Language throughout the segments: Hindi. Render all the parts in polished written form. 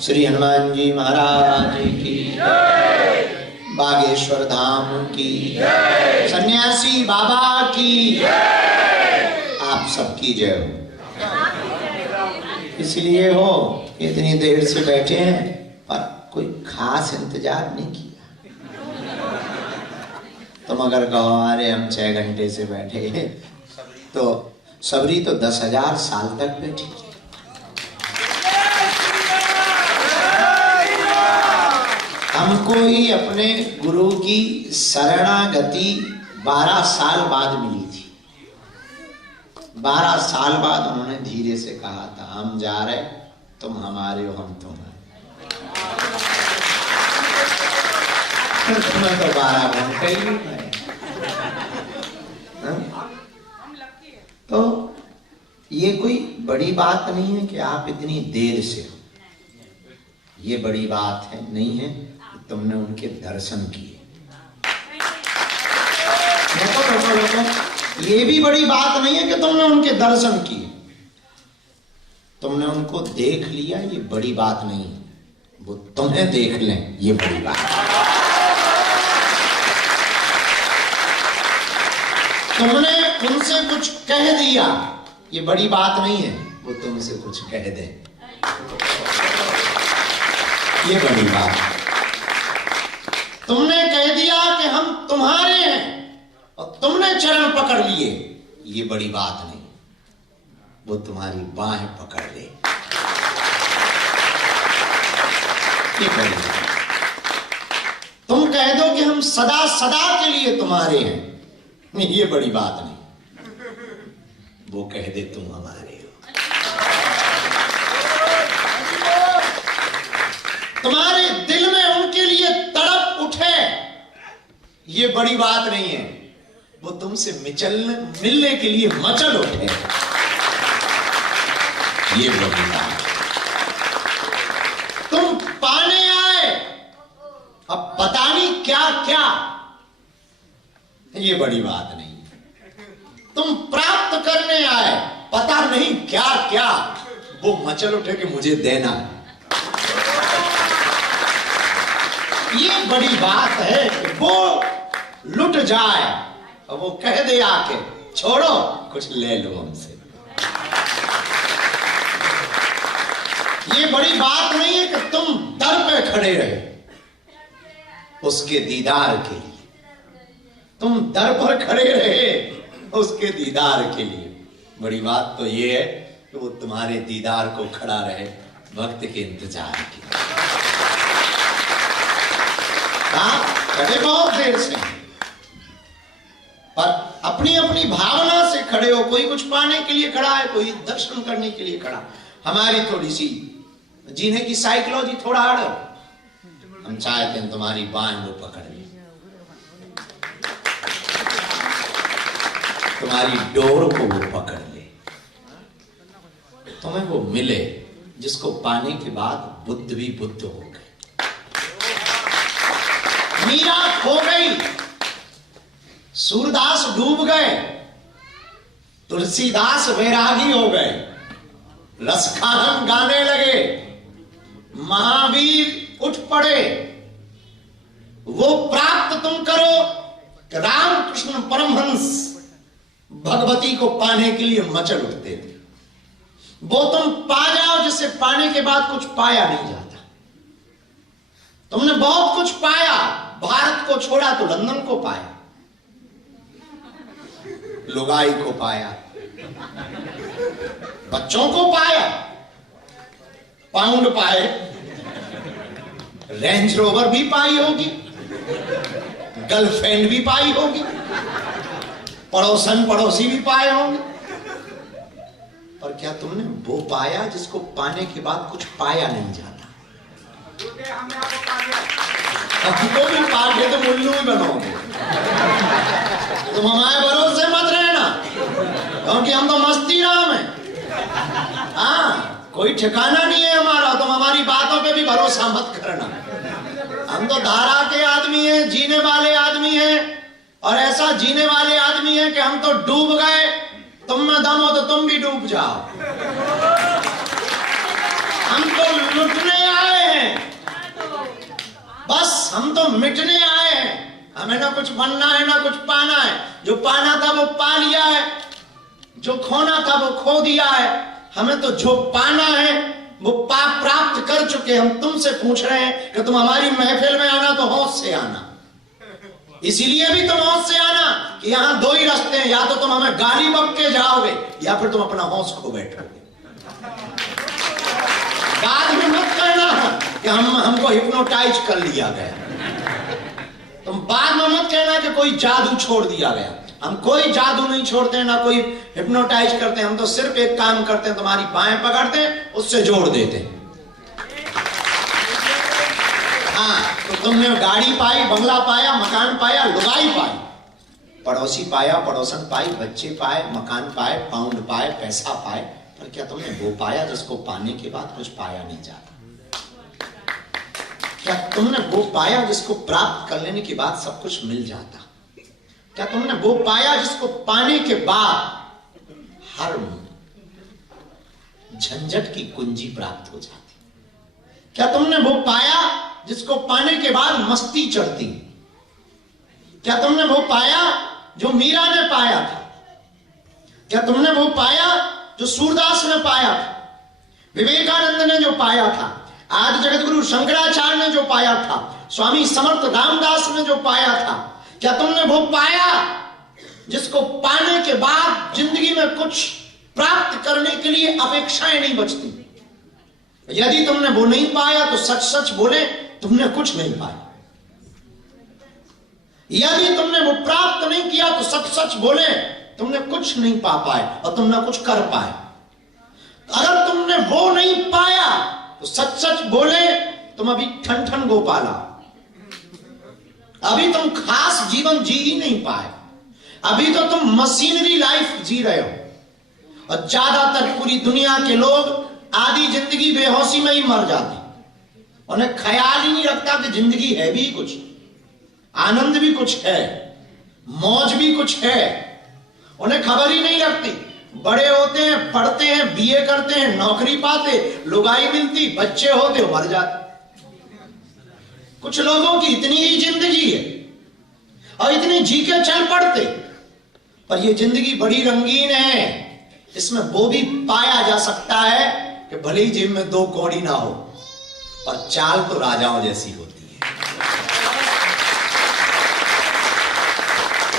श्री हनुमान जी महाराज की जय, बागेश्वर धाम की जय, सन्यासी बाबा की जय, आप सबकी जय हो। इसलिए हो इतनी देर से बैठे हैं पर कोई खास इंतजार नहीं किया। तुम अगर कहो अरे हम 6 घंटे से बैठे तो सबरी तो 10,000 साल तक बैठी। हमको ही अपने गुरु की शरणागति 12 साल बाद मिली थी। 12 साल बाद उन्होंने धीरे से कहा था हम जा रहे, तुम हमारे हो हम तुम्हारे। तुम्हें तो 12 घंटे ही गए। तो ये कोई बड़ी बात नहीं है कि आप इतनी देर से हो। ये बड़ी बात है नहीं है कि तुमने उनके दर्शन किए। ये भी बड़ी बात नहीं है कि तुमने उनके दर्शन किए। तुमने उनको देख लिया, ये बड़ी बात नहीं है। वो तुम्हें देख लें, ये बड़ी बात है। तुमने उनसे कुछ कह दिया, ये बड़ी बात नहीं है। वो तुमसे कुछ कह दे, ये बड़ी बात है। तुमने कह दिया कि हम तुम्हारे हैं और तुमने चरण पकड़ लिए, ये बड़ी बात नहीं। वो तुम्हारी बाहें पकड़ ले, ये बड़ी बात। तुम कह दो कि हम सदा सदा के लिए तुम्हारे हैं, ये बड़ी बात नहीं। वो कह दे तुम हमारे हो। तुम्हारे दिल में उनके लिए तड़प उठे, ये बड़ी बात नहीं है। वो तुमसे मिलने के लिए मचल उठे, ये बड़ी बात। तुम पाने आए अब पता नहीं क्या क्या, ये बड़ी बात नहीं। तुम प्राप्त करने आए पता नहीं क्या क्या, वो मचल उठे कि मुझे देना। ये बड़ी बात है कि वो लुट जाए और वो कह दे आके छोड़ो कुछ ले लो हमसे। ये बड़ी बात नहीं है कि तुम दर पे खड़े रहे उसके दीदार के लिए। तुम दर पर खड़े रहे उसके दीदार के लिए। बड़ी बात तो ये है कि वो तुम्हारे दीदार को खड़ा रहे वक्त के इंतजार के। खड़े बहुत देर से, पर अपनी अपनी भावना से खड़े हो। कोई कुछ पाने के लिए खड़ा है, कोई दर्शन करने के लिए खड़ा। हमारी थोड़ी सी जीने की साइकोलॉजी थोड़ा अड़, हम चाहते हैं तुम्हारी बाएं वो पकड़ ले, तुम्हारी डोर को वो पकड़ ले, तुम्हें वो मिले जिसको पाने के बाद बुद्ध भी बुद्ध हो गए, मीरा खो गई, सूरदास डूब गए, तुलसीदास वैरागी हो गए, रसखान गाने लगे, महावीर उठ पड़े। वो प्राप्त तुम करो कि रामकृष्ण परमहंस भगवती को पाने के लिए मचल उठते थे। वो तुम पा जाओ जिसे पाने के बाद कुछ पाया नहीं जाता। तुमने बहुत कुछ पाया, भारत को छोड़ा तो लंदन को पाया, लुगाई को पाया, बच्चों को पाया, पाउंड पाए, रेंज रोवर भी पाई होगी, गर्लफ्रेंड भी पाई होगी, पड़ोसन पड़ोसी भी पाए होंगे। पर क्या तुमने वो पाया जिसको पाने के बाद कुछ पाया नहीं जाता? हमको भी पागे तो मुल्लू ही बनोगे। तुम हमारे भरोसे मत रहना, क्योंकि हम तो मस्ती राम है। हाँ, कोई ठिकाना नहीं है हमारा। तुम हमारी बातों पे भी भरोसा मत करना। हम तो धारा के आदमी हैं, जीने वाले आदमी हैं, और ऐसा जीने वाले आदमी हैं कि हम तो डूब गए। तुम में दम हो तो तुम भी डूब जाओ। हम तो लुटने आए तो मिटने आए हैं, हमें ना कुछ बनना है ना कुछ पाना है। जो पाना था वो पा लिया है, जो खोना था वो खो दिया है। हमें तो जो पाना है वो प्राप्त कर चुके। हम तुमसे पूछ रहे हैं कि तुम हमारी महफिल में आना तो होश से आना। इसीलिए भी तुम होश से आना कि यहां दो ही रास्ते हैं, या तो तुम हमें गाली बक के जाओगे या फिर तुम अपना होश खो बैठोगे। बाद में मत कहना कि हमको हिप्नोटाइज कर लिया गया। तुम बाद में मत कहना कि कोई जादू छोड़ दिया गया। हम कोई जादू नहीं छोड़ते हैं, ना कोई हिप्नोटाइज करते हैं। हम तो सिर्फ एक काम करते हैं, तुम्हारी बाहें पकड़ते हैं, उससे जोड़ देते हैं। हाँ, तो तुमने गाड़ी पाई, बंगला पाया, मकान पाया, लुगाई पाई, पड़ोसी पाया, पड़ोसन पाई, बच्चे पाए, मकान पाए, पाउंड पाए, पैसा पाए, पर क्या तुमने वो पाया जिसको पाने के बाद कुछ पाया नहीं जाता? क्या तुमने वो पाया जिसको प्राप्त कर लेने के बाद सब कुछ मिल जाता? क्या तुमने वो पाया जिसको पाने के बाद हर झंझट की कुंजी प्राप्त हो जाती? क्या तुमने वो पाया जिसको पाने के बाद मस्ती चढ़ती? क्या तुमने वो पाया जो मीरा ने पाया था? क्या तुमने वो पाया जो सूरदास ने पाया था, विवेकानंद ने जो पाया था, आदि जगत गुरु शंकराचार्य ने जो पाया था, स्वामी समर्थ रामदास ने जो पाया था? क्या तुमने वो पाया जिसको पाने के बाद जिंदगी में कुछ प्राप्त करने के लिए अपेक्षाएं नहीं बचती? यदि तुमने वो नहीं पाया तो सच सच बोले, तुमने कुछ नहीं पाया। यदि तुमने वो प्राप्त नहीं किया तो सच सच बोले, तुमने कुछ नहीं पा पाए और तुम ना कुछ कर पाए। अगर तुमने वो नहीं पाया तो सच सच बोले, तुम अभी ठन ठन गोपाला, अभी तुम खास जीवन जी ही नहीं पाए। अभी तो तुम मशीनरी लाइफ जी रहे हो। और ज्यादातर पूरी दुनिया के लोग आधी जिंदगी बेहोशी में ही मर जाते। उन्हें ख्याल ही नहीं रखता कि जिंदगी है भी कुछ, आनंद भी कुछ है, मौज भी कुछ है। उन्हें खबर ही नहीं रखती। बड़े होते हैं, पढ़ते हैं, बीए करते हैं, नौकरी पाते, लुगाई मिलती, बच्चे होते, मर जाते। कुछ लोगों की इतनी ही जिंदगी है और इतनी जी के चल पड़ते। पर ये जिंदगी बड़ी रंगीन है, इसमें वो भी पाया जा सकता है कि भले ही जेब में 2 कौड़ी ना हो, पर चाल तो राजाओं जैसी होती है।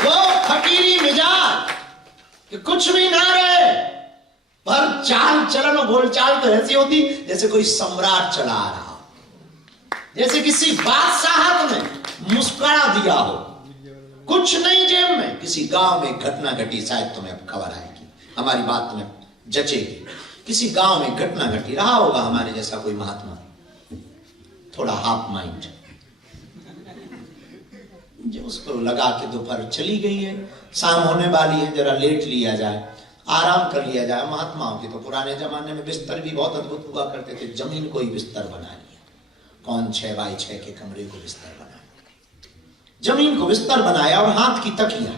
वो फकीरी मिजाज कि कुछ भी ना रहे, पर चाल चलन और बोलचाल तो ऐसी होती जैसे कोई सम्राट चला आ रहा, जैसे किसी बादशाह ने मुस्कुरा दिया हो। कुछ नहीं जेब में। किसी गांव में घटना घटी, शायद तुम्हें अब खबर आएगी, हमारी बात तुम्हें जचेगी। किसी गांव में घटना घटी, रहा होगा हमारे जैसा कोई महात्मा, थोड़ा हाफ माइंड, जो उसको लगा के दोपहर चली गई है, शाम होने वाली है, जरा लेट लिया जाए, आराम कर लिया जाए। महात्माओं के तो पुराने जमाने में बिस्तर भी बहुत अद्भुत हुआ करते थे। जमीन को ही बिस्तर बना लिया। कौन 6x6 के कमरे को बिस्तर बनाया, जमीन को बिस्तर बनाया और हाथ की तकिया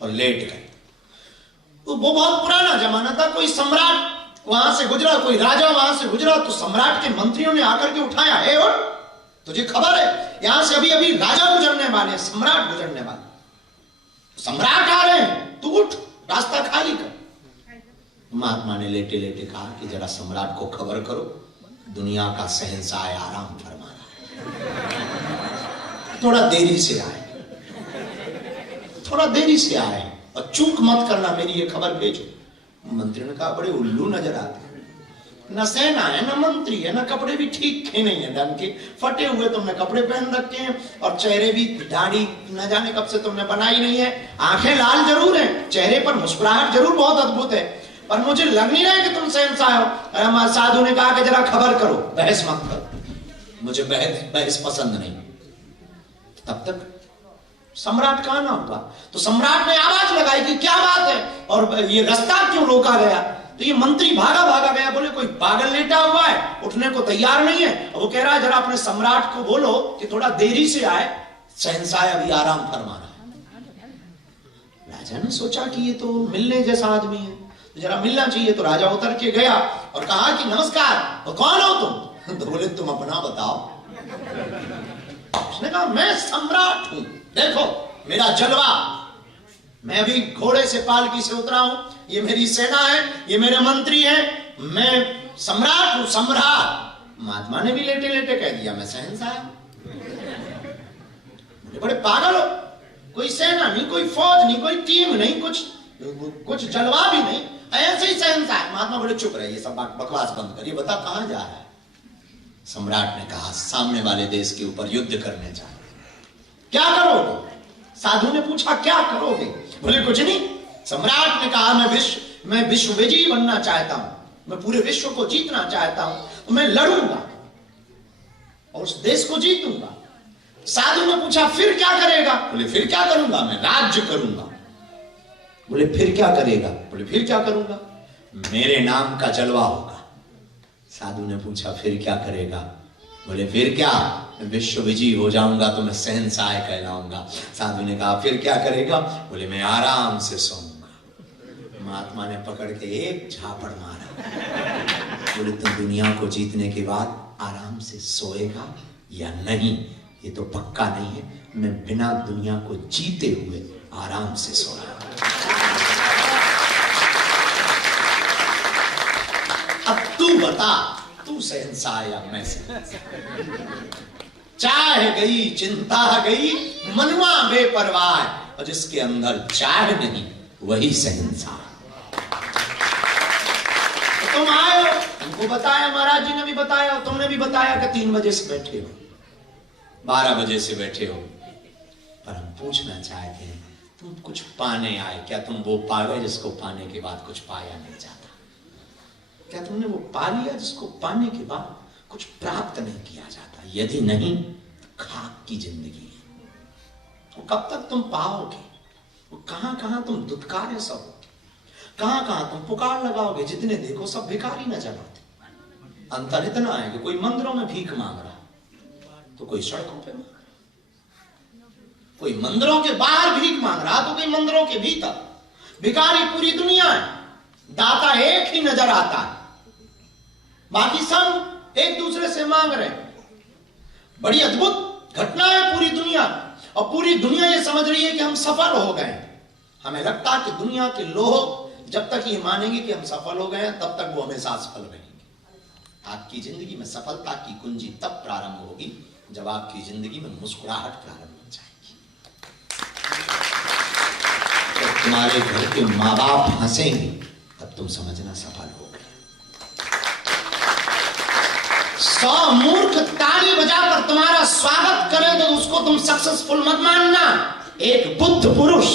और लेट गए। तो वो बहुत पुराना जमाना था। कोई सम्राट वहां से गुजरा, कोई राजा वहां से गुजरा, तो सम्राट के मंत्रियों ने आकर के उठाया, हे उठ, तुझे खबर है यहां से अभी अभी राजा गुजरने वाले, सम्राट गुजरने वाले, सम्राट आ रहे हैं, तू उठ, रास्ता खाली कर। महात्मा ने लेटे लेटे कहा कि जरा सम्राट को खबर करो, दुनिया का शहंशाह आराम फरमा रहा है, थोड़ा देरी से आए, थोड़ा देरी से आए, और चूक मत करना, मेरी ये खबर भेजो। मंत्री ने कहा, बड़े उल्लू नजर आते हैं, न सेना है न मंत्री है, न कपड़े भी ठीक थे नहीं है ढंग के, फटे हुए तुमने कपड़े पहन रखे हैं, और चेहरे भी, दाढ़ी न जाने कब से तुमने बनाई नहीं है, आंखें लाल जरूर हैं, चेहरे पर मुस्कुराहट जरूर बहुत अद्भुत है, पर मुझे लग नहीं रहा है कि तुम शहंशाह हो। हमारे साधु ने कहा कि जरा खबर करो, बहस मत करो, मुझे बहस पसंद नहीं। तब तक सम्राट कहां ना हुआ, तो सम्राट ने आवाज लगाई कि क्या बात है, और ये रास्ता क्यों रोका गया? तो ये मंत्री भागा भागा गया, बोले कोई पागल लेटा हुआ है, उठने को तैयार नहीं है। वो कह रहा है जरा अपने सम्राट को बोलो कि थोड़ा देरी से आए, शहंशाह अभी आराम फरमा रहा है। राजा ने सोचा कि ये तो मिलने जैसा आदमी है, तो जरा मिलना चाहिए। तो राजा उतर के गया और कहा कि नमस्कार, तो कौन हो तुम? तो बोले तुम अपना बताओ। उसने कहा मैं सम्राट हूं, देखो मेरा जलवा, मैं अभी घोड़े से पालकी से उतरा हूं, ये मेरी सेना है, ये मेरे मंत्री हैं, मैं सम्राट हूं, सम्राट। महात्मा ने भी लेटे लेटे कह दिया मैं शहंशाह। बड़े पागल हो, कोई सेना नहीं, कोई फौज नहीं, कोई टीम नहीं, कुछ जलवा भी नहीं, ऐसे ही शहंशाह। महात्मा बोले चुप रहे, ये सब बकवास बंद करिए, बता कहां जा रहा है। सम्राट ने कहा सामने वाले देश के ऊपर युद्ध करने जा रहे। क्या करोगे? साधु ने पूछा क्या करोगे? बोले कुछ नहीं। सम्राट ने कहा मैं विश्व विजयी बनना चाहता हूं, मैं पूरे विश्व को जीतना चाहता हूं, मैं लड़ूंगा और उस देश को जीतूंगा। साधु ने पूछा फिर क्या करेगा? बोले फिर क्या करूंगा, मैं राज्य करूंगा। बोले फिर क्या करेगा? बोले फिर क्या करूंगा, मेरे नाम का जलवा होगा। साधु ने पूछा फिर क्या करेगा? बोले फिर क्या, विश्व विजयी हो जाऊंगा तो मैं शहंशाह कहलाऊंगा। साधु ने कहा फिर क्या करेगा? बोले मैं आराम से सोऊंगा। महात्मा ने पकड़ के एक झापड़ मारा। बोले तुम दुनिया को जीतने के बाद आराम से सोएगा या नहीं? ये तो पक्का नहीं है, मैं बिना दुनिया को जीते हुए आराम से सोऊंगा। अब तू बता, तू शहंशाह या मैं शहंशाह? चाह गई चिंता गई, मनवा बेपरवाह, और जिसके अंदर चाह नहीं वही शहंशाह। तो तुम आए हो, तुमको बताया, महाराज जी ने भी बताया, तुमने भी बताया कि 3 बजे से बैठे हो, 12 बजे से बैठे हो, पर हम पूछना चाहते हैं तुम कुछ पाने आए, क्या तुम वो पा गए जिसको पाने के बाद कुछ पाया नहीं जाता? क्या तुमने वो पा लिया जिसको पाने के बाद कुछ प्राप्त नहीं किया जाता? यदि नहीं तो खाक की जिंदगी है, वो कब तक तुम पाओगे? वो कहां कहां तुम दुत्कारे सब, कहां कहां तुम पुकार लगाओगे, जितने देखो सब भिखारी नजर आते। अंतर इतना है कि कोई मंदिरों में भीख मांग रहा तो कोई सड़कों पे मांग रहा, कोई मंदिरों के बाहर भीख मांग रहा तो कोई मंदिरों के भीतर। भिखारी पूरी दुनिया है, दाता एक ही नजर आता है, बाकी सब एक दूसरे से मांग रहे हैं। बड़ी अद्भुत घटना है पूरी दुनिया, और पूरी दुनिया ये समझ रही है कि हम सफल हो गए। हमें लगता है कि दुनिया के लोग जब तक ये मानेंगे कि हम सफल हो गए तब तक वो हमेशा असफल रहेंगे। आपकी जिंदगी में सफलता की कुंजी तब प्रारंभ होगी जब आपकी जिंदगी में मुस्कुराहट प्रारंभ हो जाएगी। जब तुम्हारे घर के माँ बाप हंसेंगे तब तुम समझना सफल हो गए। 100 मूर्ख ताली बजाकर तुम्हारा स्वागत करें तो उसको तुम सक्सेसफुल मत मानना। एक बुद्ध पुरुष,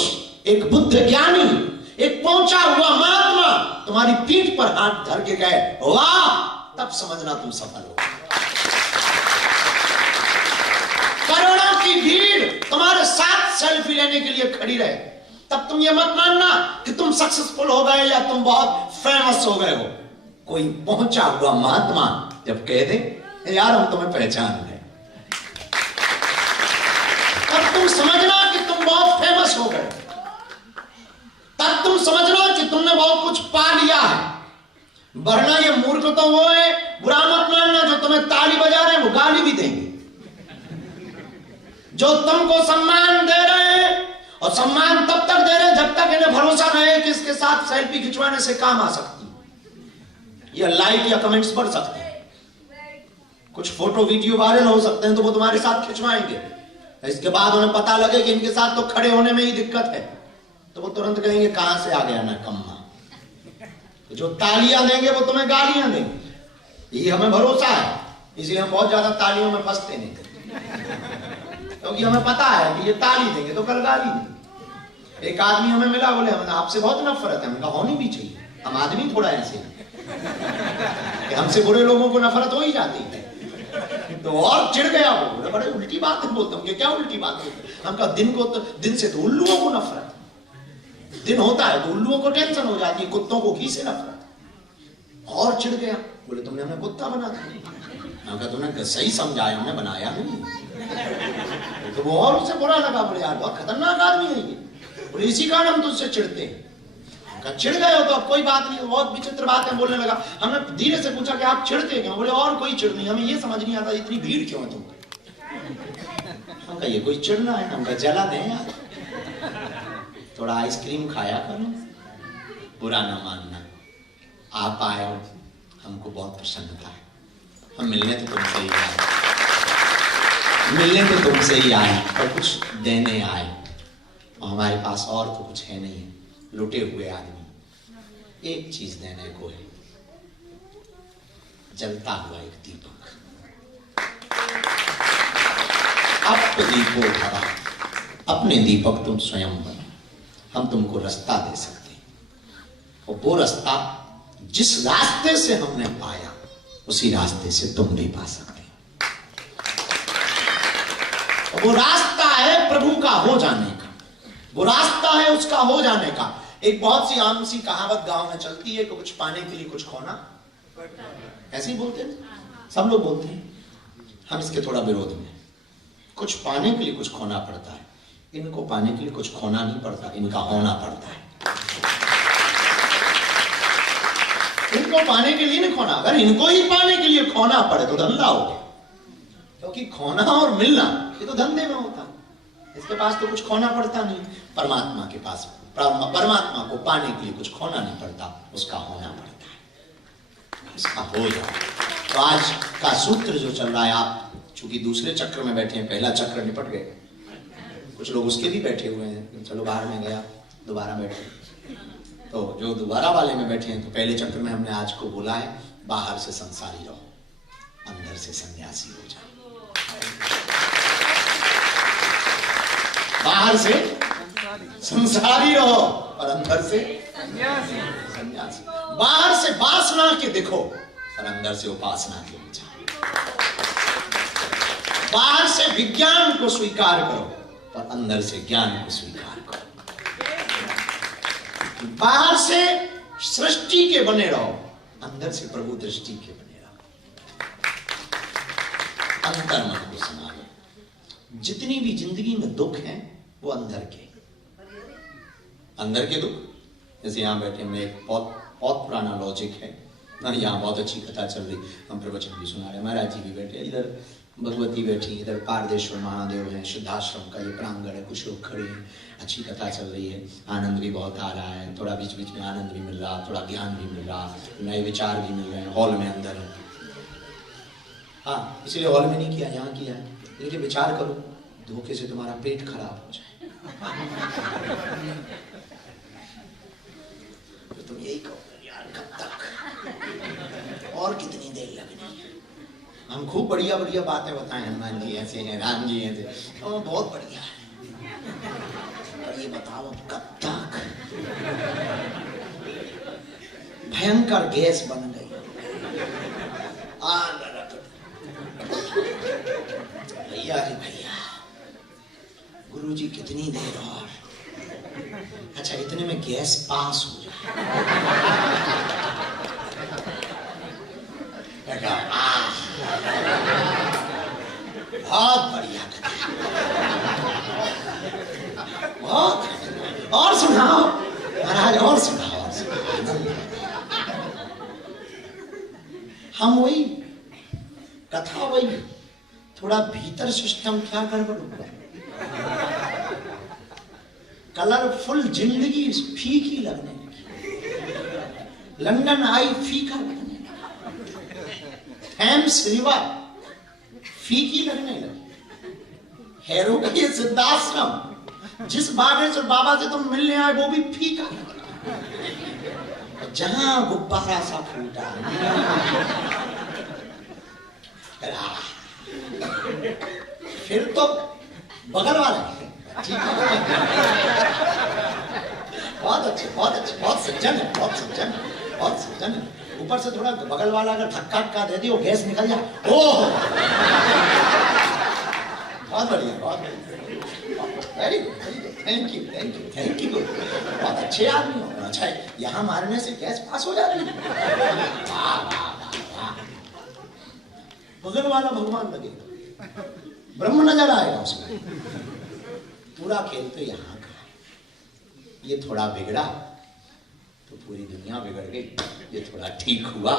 एक बुद्ध ज्ञानी, एक पहुंचा हुआ महात्मा तुम्हारी पीठ पर हाथ धर के कहे वाह, तब समझना तुम सफल हो। करोड़ों की भीड़ तुम्हारे साथ सेल्फी लेने के लिए खड़ी रहे तब तुम ये मत मानना कि तुम सक्सेसफुल हो गए या तुम बहुत फेमस हो गए हो। कोई पहुंचा हुआ महात्मा जब कह दे यार हम तुम्हें पहचान गए, तब तुम समझना कि तुम बहुत फेमस हो गए, तब तुम समझना कि तुमने बहुत कुछ पा लिया है। वरना ये मूर्ख तो वो है, बुरा मत मानना, जो तुम्हें ताली बजा रहे हैं वो गाली भी देंगे। जो तुमको सम्मान दे रहे हैं, और सम्मान तब तक दे रहे हैं जब तक इन्हें भरोसा रहे कि इसके साथ सेल्फी खिंचवाने से काम आ सकती है, या लाइक या कमेंट्स बढ़ सकते हैं, कुछ फोटो वीडियो वायरल हो सकते हैं तो वो तुम्हारे साथ खिंचवाएंगे। इसके बाद उन्हें पता लगे कि इनके साथ तो खड़े होने में ही दिक्कत है तो वो तुरंत कहेंगे कहां से आ गया ना कम्मा। तो जो तालियां देंगे वो तुम्हें गालियां देंगे। ये हमें भरोसा है, इसलिए हम बहुत ज्यादा तालियों में फंसते नहीं, क्योंकि हमें पता है कि ये ताली देंगे तो कल गाली देंगे। एक आदमी हमें मिला, बोले हमें आपसे बहुत नफरत है। हमने कहा होनी भी चाहिए, हम आदमी थोड़ा ऐसे हैं, हमसे बुरे लोगों को नफरत हो ही जाती है। तो और चिढ़ गया वो, बोले बड़े उल्टी बात है बोलता हूँ। क्या उल्टी बात बोलते? हम कहा दिन से तो उल्लुओं को नफरत, दिन होता है तो उल्लुओं को टेंशन हो जाती है, कुत्तों को घी से नफरत। और चिढ़ गया, बोले तुमने हमें कुत्ता बना दिया। हमने तुमने सही समझाया, हमने बनाया नहीं। तो वो और उससे बुरा लगा, बोले यार बहुत खतरनाक आदमी है ये, बोले इसी कारण हम तुझसे चिढ़ते हैं। चिढ़ गए हो तो अब कोई बात नहीं, बहुत विचित्र बात है बोलने लगा। हमने धीरे से पूछा कि आप चिढ़ते क्यों? बोले और कोई चिढ़ नहीं, हमें ये समझ नहीं आता इतनी भीड़ क्यों है तुम। हम कहा ये कोई चिढ़ना है, हम कहा जला दें यार, थोड़ा आइसक्रीम खाया करो, बुरा ना मानना। आप आए हो, हमको बहुत प्रसन्नता है। हम मिलने तो तुमसे ही आए, मिलने तो तुमसे ही आए, पर कुछ देने आए। और हमारे पास और तो कुछ है नहीं है, लुटे हुए आदमी। एक चीज देने को है, जलता हुआ एक दीपक। दीपो भरा, अपने दीपक तुम स्वयं बनो। हम तुमको रास्ता दे सकते हैं, और वो रास्ता जिस रास्ते से हमने पाया उसी रास्ते से तुम भी पा सकते हो। और वो रास्ता है प्रभु का हो जाने का, वो रास्ता है उसका हो जाने का। एक बहुत सी आम सी कहावत गांव में चलती है कि कुछ पाने के लिए कुछ खोना, ऐसे ही बोलते हैं, सब लोग बोलते हैं। हम इसके थोड़ा विरोध में, कुछ पाने के लिए कुछ खोना पड़ता है, इनको पाने के लिए कुछ खोना नहीं पड़ता, इनका होना पड़ता है। इनको पाने के लिए नहीं खोना, अगर इनको ही पाने के लिए खोना पड़े तो धंधा हो गया, क्योंकि खोना और मिलना ये तो धंधे में होता है। इसके पास तो कुछ खोना पड़ता नहीं। परमात्मा के पास, परमात्मा को पाने के लिए कुछ खोना नहीं पड़ता, उसका होना पड़ता है, उसका हो जाए। तो आज का सूत्र जो चल रहा है, आप चूंकि दूसरे चक्र में बैठे हैं, पहला चक्र निपट गए, कुछ लोग उसके भी बैठे हुए हैं, चलो बाहर में गया दोबारा बैठे। तो जो दोबारा वाले में बैठे हैं, तो पहले चक्र में हमने आज को बोला है, बाहर से संसारी रहो, अंदर से सन्यासी हो जाओ। बाहर से संसारी रहो और अंदर से सन्यासी। बाहर से वासना के देखो और अंदर से उपासना के हो जाओ। बाहर से विज्ञान को स्वीकार करो और अंदर से ज्ञान को स्वीकार करो। बाहर से सृष्टि के बने रहो, अंदर से प्रभु दृष्टि के बने रहो। अंतर मन को संभालो। जितनी भी जिंदगी में दुख हैं वो अंदर के दुख। जैसे यहाँ बैठे में एक बहुत पुराना लॉजिक है ना, यहाँ बहुत अच्छी कथा चल रही, हम प्रवचन भी सुना रहे, महाराज जी भी बैठे, इधर भगवती बैठी, इधर पारदेश्वर महादेव हैं, शुद्धाश्रम का ये प्रांगण है, कुछ लोग खड़े हैं, अच्छी कथा चल रही है, आनंद भी बहुत आ रहा है, थोड़ा बीच बीच में आनंद भी मिल रहा, थोड़ा ज्ञान भी मिल रहा, नए विचार भी मिल रहे हैं। हॉल में अंदर है, हाँ इसलिए हॉल में नहीं किया, यहाँ किया है। लेकिन विचार करो, धोखे से तुम्हारा पेट खराब हो जाए तो तुम यही कहो यार कब तक और कितनी देर लगनी है। हम खूब बढ़िया बढ़िया बातें बताएं, हनुमान जी ऐसे हैं, राम जी ऐसे, तो बहुत बढ़िया है, पर ये बताओ कब तक। भयंकर गैस बन गई, भैया रे भैया, गुरुजी कितनी देर और, अच्छा इतने में गैस पास हो जाए। बहुत बढ़िया कथा, बहुत। और सुनाओ महाराज, और सुनाओ, और सुनाओ। हम वही कथा, वही थोड़ा भीतर सिस्टम क्या गड़बड़ हुआ। कलरफुल जिंदगी फीकी लगने लगी, लंदन आई फीका लगने लगा, थैम्स रिवर फीकी लगने लगी, हेरो का ये सिद्धाश्रम जिस बागेश्वर बाबा से तुम मिलने आए वो भी फीका लगा। जहां गुब्बारा सा फूटा, फिर तो बगल वाले बहुत अच्छे, बहुत अच्छे, बहुत सज्जन है, बहुत सज्जन, बहुत सज्जन है। ऊपर से थोड़ा बगल वाला अगर धक्का दे दियो गैस निकल जाए, ओह बहुत बढ़िया, बहुत बढ़िया, very good, thank you, thank you, thank you, बहुत अच्छे आदमी हो। अच्छा यहाँ मारने से गैस पास हो जा रही है, बगल वाला भगवान लगेगा, ब्रह्म नजर आएगा उसमें। पूरा खेल तो यहाँ का है। ये थोड़ा बिगड़ा तो पूरी दुनिया बिगड़ गई, ये थोड़ा ठीक हुआ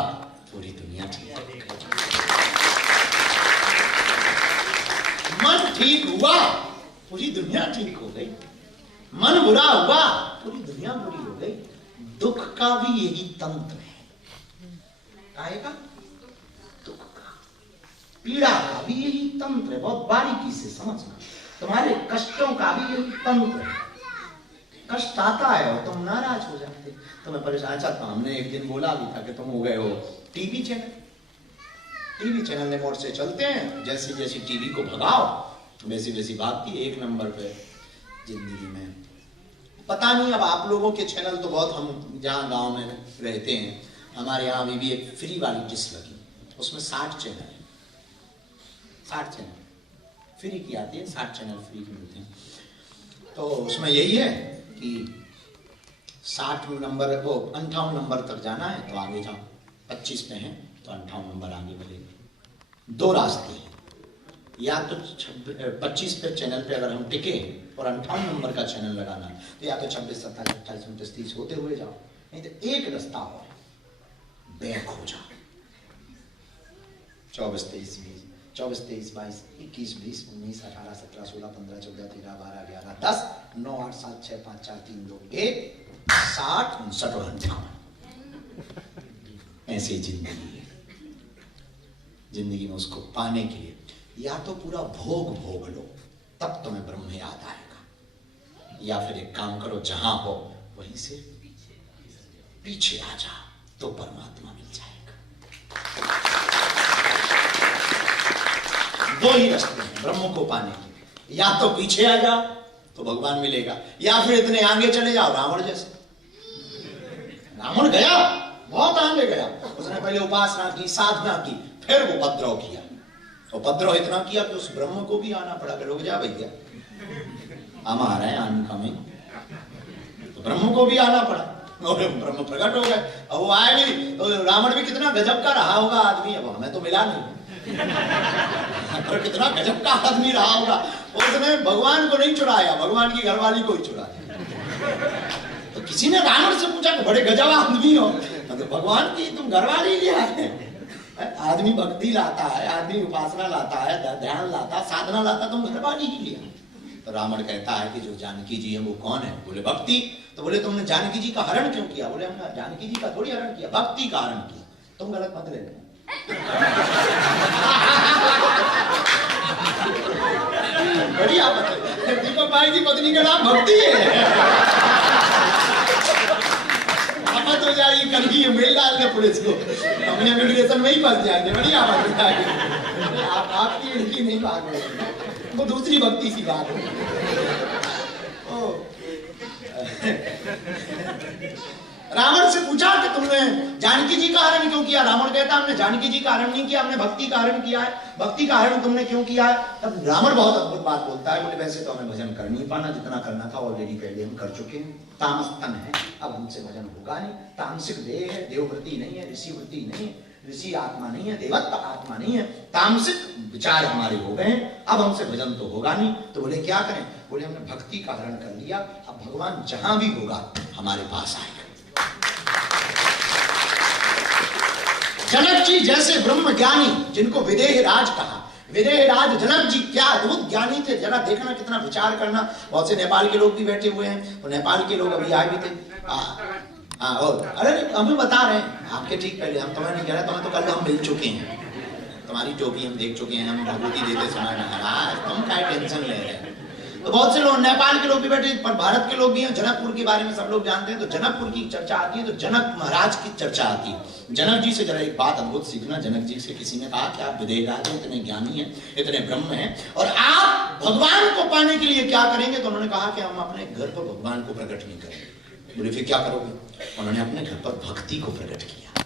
पूरी दुनिया ठीक हो गई। मन ठीक हुआ पूरी दुनिया ठीक हो गई, मन बुरा हुआ पूरी दुनिया बुरी हो गई। दुख का भी यही तंत्र है। आएगा दुख का, पीड़ा का भी यही तंत्र है। बहुत बारीकी से समझना। तुम्हारे कष्टों का भी यही तंत्र है। कष्ट आता है और तुम नाराज हो जाते, तुम्हें परेशान। चाहता हमने एक दिन बोला भी था कि तुम हो गए हो टीवी चैनल। टीवी चैनल ने मोड़ से चलते हैं, जैसी जैसी टीवी को भगाओ वैसी वैसी भागती। एक नंबर पे जिंदगी में पता नहीं। अब आप लोगों के चैनल तो बहुत, हम जहाँ गांव में रहते हैं हमारे यहाँ अभी भी एक फ्री वाली डिश लगी, उसमें 60 चैनल है। 60 चैनल फ्री की आती है, 60 चैनल फ्री के मिलते हैं। तो उसमें यही है कि 60 नंबर वो 58 नंबर तक जाना है तो आगे जाओ, 25 पे हैं तो 58 नंबर आगे बढ़ेगा। 2 रास्ते हैं, या तो 25 पे चैनल पे अगर हम टिके और 58 नंबर का चैनल लगाना तो या तो 26, 27, 28, 29, 30 होते हुए जाओ, नहीं तो एक रास्ता और बैक हो जाओ। 24, 23, 20, 24, 23, 22, 21, 20, 19, 18, 17, 16, 15, 14, 13, 12, 11, 10, 9, 8, 7, 6, 5, 4, 3, 2, 1, 60, 59 और 58। ऐसी जिंदगी है। जिंदगी में उसको पाने के लिए या तो पूरा भोग लो तब तुम्हें ब्रह्म याद आएगा, या फिर एक काम करो जहां हो वहीं से पीछे आ जाओ तो परमात्मा मिल जाएगा। 2 ही रास्ते हैं ब्रह्म को पाने के, या तो पीछे आ जाओ तो भगवान मिलेगा, या फिर इतने आगे चले जाओ रावण जैसे। रावण गया, बहुत आगे गया, उसने पहले उपासना की, साधना की, फिर वो उपद्रव किया। उपद्रव इतना किया कि उस ब्रह्म को भी आना पड़ा कि रुक जा भैया, हम आ रहे हैं अनकमिंग। तो ब्रह्म को भी आना पड़ा और ब्रह्म प्रकट हो गए। अब वो आए भी तो रावण भी कितना गजब का रहा होगा आदमी, अब हमें तो मिला नहीं पर कितना गजब का आदमी रहा होगा। उसने भगवान को नहीं चुराया, भगवान की घरवाली को ही चुराया। तो किसी ने रावण से पूछा कि बड़े गजब आदमी हो, तो भगवान की तुम घरवाली ले आए। आदमी भक्ति लाता है, आदमी उपासना लाता है, ध्यान लाता, साधना लाता, तुम घरवाली ही लिया। तो रावण कहता है कि जो जानकी जी है वो कौन है? बोले भक्ति। तो बोले तुमने जानकी जी का हरण क्यों किया? बोले हमने जानकी जी का थोड़ी हरण किया, भक्ति का हरण किया। तुम गलत मत ले बढ़िया दीपक भाई की पत्नी का नाम भक्ति है। हो जाएगी कल ही मेल डाल के पुलिस को, अपने इमिग्रेशन में ही फंस जाएंगे। बढ़िया बात बताएंगे आपकी इनकी नहीं बात है, वो दूसरी भक्ति सी बात है। रावण से पूछा कि तुमने जानकी जी का हरण क्यों किया? रावण कहता हमने जानकी जी का हरण नहीं किया, हमने भक्ति का हरण किया है। भक्ति का हरण तुमने क्यों किया है? तब रावण बहुत अद्भुत बात बोलता है, बोले वैसे तो हमें भजन कर नहीं पाना, जितना करना था ऑलरेडी पहले हम कर चुके हैं। तामस तन है, अब हमसे भजन होगा नहीं। तामसिक देह है, देववृत्ति नहीं है, ऋषि वृत्ति नहीं है, ऋषि आत्मा नहीं है, देवत्व आत्मा नहीं है, तामसिक विचार हमारे हो गए हैं, अब हमसे भजन तो होगा नहीं। तो बोले क्या करें? बोले हमने भक्ति का हरण कर लिया, अब भगवान जहां भी होगा हमारे पास आएगा। जनक जी जैसे ब्रह्म ज्ञानी जिनको विदेह राज कहा, विदेह राज जनक जी क्या अद्भुत ज्ञानी थे। जरा देखना, कितना विचार करना। बहुत से नेपाल के लोग भी बैठे हुए हैं, तो नेपाल के लोग अभी आए भी थे। और अरे हम बता रहे हैं आपके ठीक पहले, हम तुम्हें नहीं कह रहे, तुम्हें तो कल हम मिल चुके हैं, तुम्हारी टोपी हम देख चुके हैं, हम भगवती देते समय में, तुम क्या टेंशन ले रहे हैं। तो बहुत से लोग नेपाल के लोग भी बैठे, पर भारत के लोग भी हैं। जनकपुर के बारे में सब लोग जानते हैं, तो जनकपुर की चर्चा आती है तो जनक महाराज की चर्चा आती है। जनक जी से जरा एक बात अद्भुत सीखना। जनक जी से किसी ने कहा कि आप विदेह राज हैं, इतने ज्ञानी हैं, इतने ब्रह्म हैं, और आप भगवान को पाने के लिए क्या करेंगे? तो उन्होंने कहा कि हम अपने घर पर भगवान को प्रकट नहीं करेंगे। बोले फिर क्या करोगे? उन्होंने अपने घर पर भक्ति को प्रकट किया,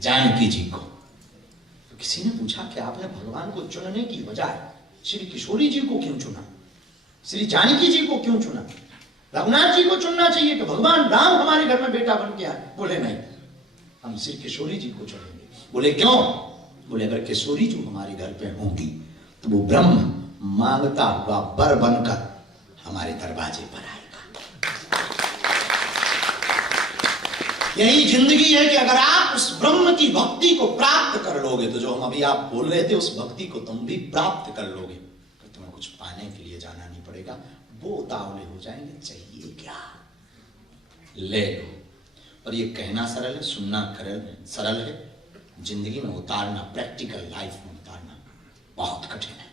जानकी जी को। तो किसी ने पूछा कि आपने भगवान को चुनने की बजाय श्री किशोरी जी को क्यों चुना, श्री जानकी जी को क्यों चुना? रघुनाथ जी को चुनना चाहिए कि भगवान राम हमारे घर में बेटा बन के आए। बोले नहीं, हम श्री किशोरी जी को चुनेंगे। बोले क्यों? बोले अगर किशोरी जी हमारे घर पे होंगी तो वो ब्रह्म मांगता हुआ बर बनकर हमारे दरवाजे पर आएगा। यही जिंदगी है कि अगर आप उस ब्रह्म की भक्ति को प्राप्त कर लोगे तो जो हम अभी आप बोल रहे थे उस भक्ति को तुम भी प्राप्त कर लोगे, तो तुम्हें कुछ पाने के लिए जाना नहीं पड़ेगा। वो उतावले हो जाएंगे, चाहिए क्या ले लो। और ये कहना सरल है, सुनना सरल है, जिंदगी में उतारना, प्रैक्टिकल लाइफ में उतारना बहुत कठिन है।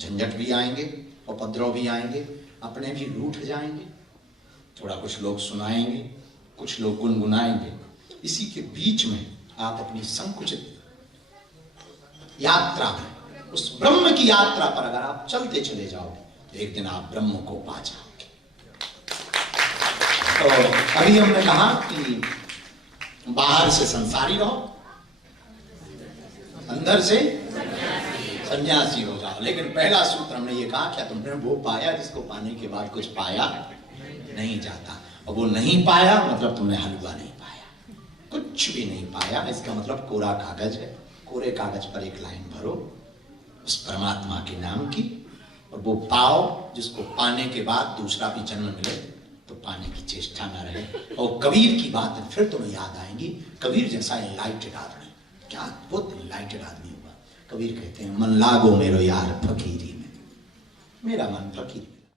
झंझट भी आएंगे, उपद्रव भी आएंगे, अपने भी रूठ जाएंगे, थोड़ा कुछ लोग सुनाएंगे, कुछ लोग गुनगुनाएंगे। इसी के बीच में आप अपनी संकुचित यात्रा में, उस ब्रह्म की यात्रा पर अगर आप चलते चले जाओगे तो एक दिन आप ब्रह्म को पा जाओगे। तो अभी हमने कहा कि बाहर से संसारी रहो, अंदर से सन्यासी हो जाओ। लेकिन पहला सूत्र हमने ये कहा, क्या तुमने वो पाया जिसको पाने के बाद कुछ पाया नहीं जाता। और वो नहीं पाया मतलब तुमने हलवा नहीं पाया, कुछ भी नहीं पाया। इसका मतलब कोरा कागज है, कोरे कागज पर एक लाइन भरो उस परमात्मा के नाम की, और वो पाओ जिसको पाने के बाद दूसरा भी जन्म मिले तो पाने की चेष्टा न रहे। और कबीर की बात फिर तुम्हें याद आएंगी, कबीर जैसा इनलाइटेड आदमी, क्या बहुत इनलाइटेड आदमी हुआ। कबीर कहते हैं, मन लागो मेरो यार फकीरी में, मेरा मन फकीर